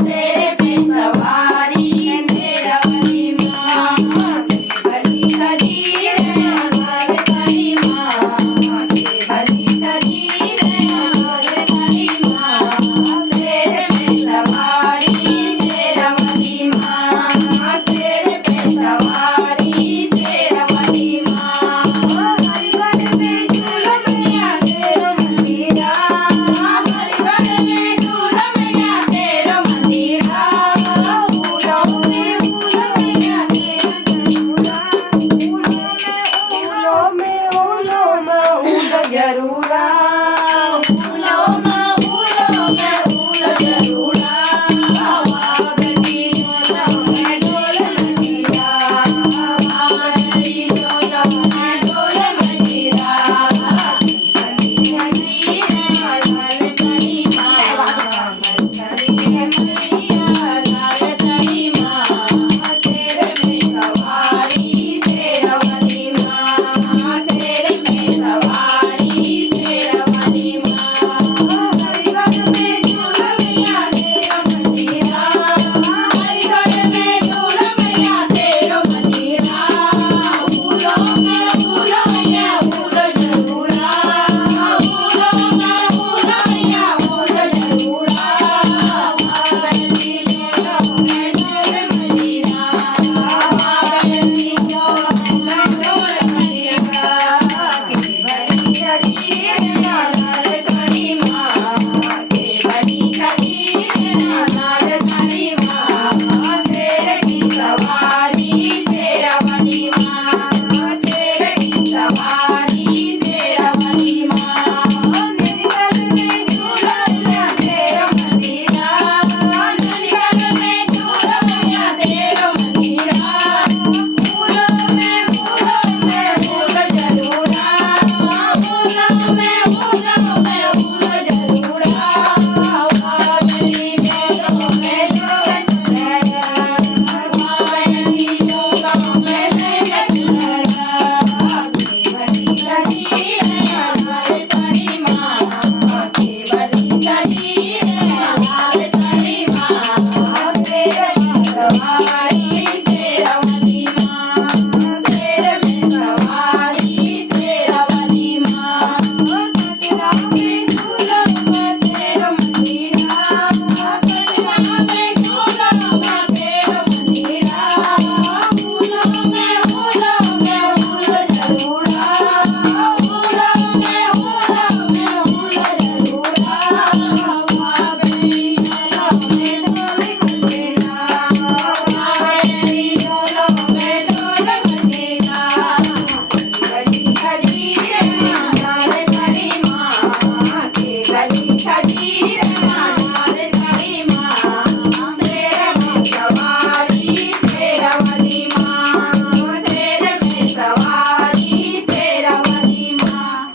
शेर पे सवारी शेरावाली माँ के भली शरीर हमारे सारी माँ के भली शरीर हमारे सारी माँ शेर पे सवारी शेरावाली माँ शेर पे सवारी शेरावाली माँ हर घर में झूलमिया तेरो मंदिरा हर घर में झूलमिया तेरो मंदिरा फूलों में झूलमिया तेरो झूला फूलों में उलो जरूरा फूलों में उलो जरूरा माँ बेटी झोला में ढोल मंजीरा माँ बेटी झोला में ढोल मंजीरा भली शरीर लाल साड़ी माँ भली मैया लाल साड़ी माँ शेर में सवारी शेरावाली माँ शेर में सवारी शेरावाली माँ हर घर में झूलमिया तेरो मंदिरा हर घर में झूलमिया तेरो मंदिरा फूलों में फूलमिया फूल जरूरा फूलों में फूलमिया फूल जरूरा माँ बेटी झोला में ढोल मंजीरा माँ बेटी झोला में ढोल मंजीरा के भली शरीर लाल साड़ी माँ के भली शरीर लाल साड़ी माँ शेर की सवारी शेरावाली माँ शेर की सवारी शेरावाली माँ ननिगल में झूलमिया तेरो मंदिरा ननिगल में झूलमिया तेरो मंदिरा फूलों में फूल जरूरा फूलों में फूल जरूरा माँ बेटी झोला में ढोल चढ़ाया माँ बेटी झोला में ढोल चढ़ाया के भली शरीर लाल साड़ी माँ के भली शरीर लाल साड़ी माँ शेर में सवारी शेरावाली माँ शेर में सवारी शेरावाली माँ कटरा में झूलमिया तेरो मंदिरा कटरा में झूलमिया तेरो मंदिरा फूलों में फूल जरूरा फूलों में फूल जरूरा माँ बेटी झोला में ढोल मंजीरा माँ बेटी झोला में ढोल मंजीरा भली शरीर लाल साड़ी माँ के भली शरीर लाल साड़ी माँ शेर में सवारी शेरावाली माँ शेर में सवारी शेरावाली माँ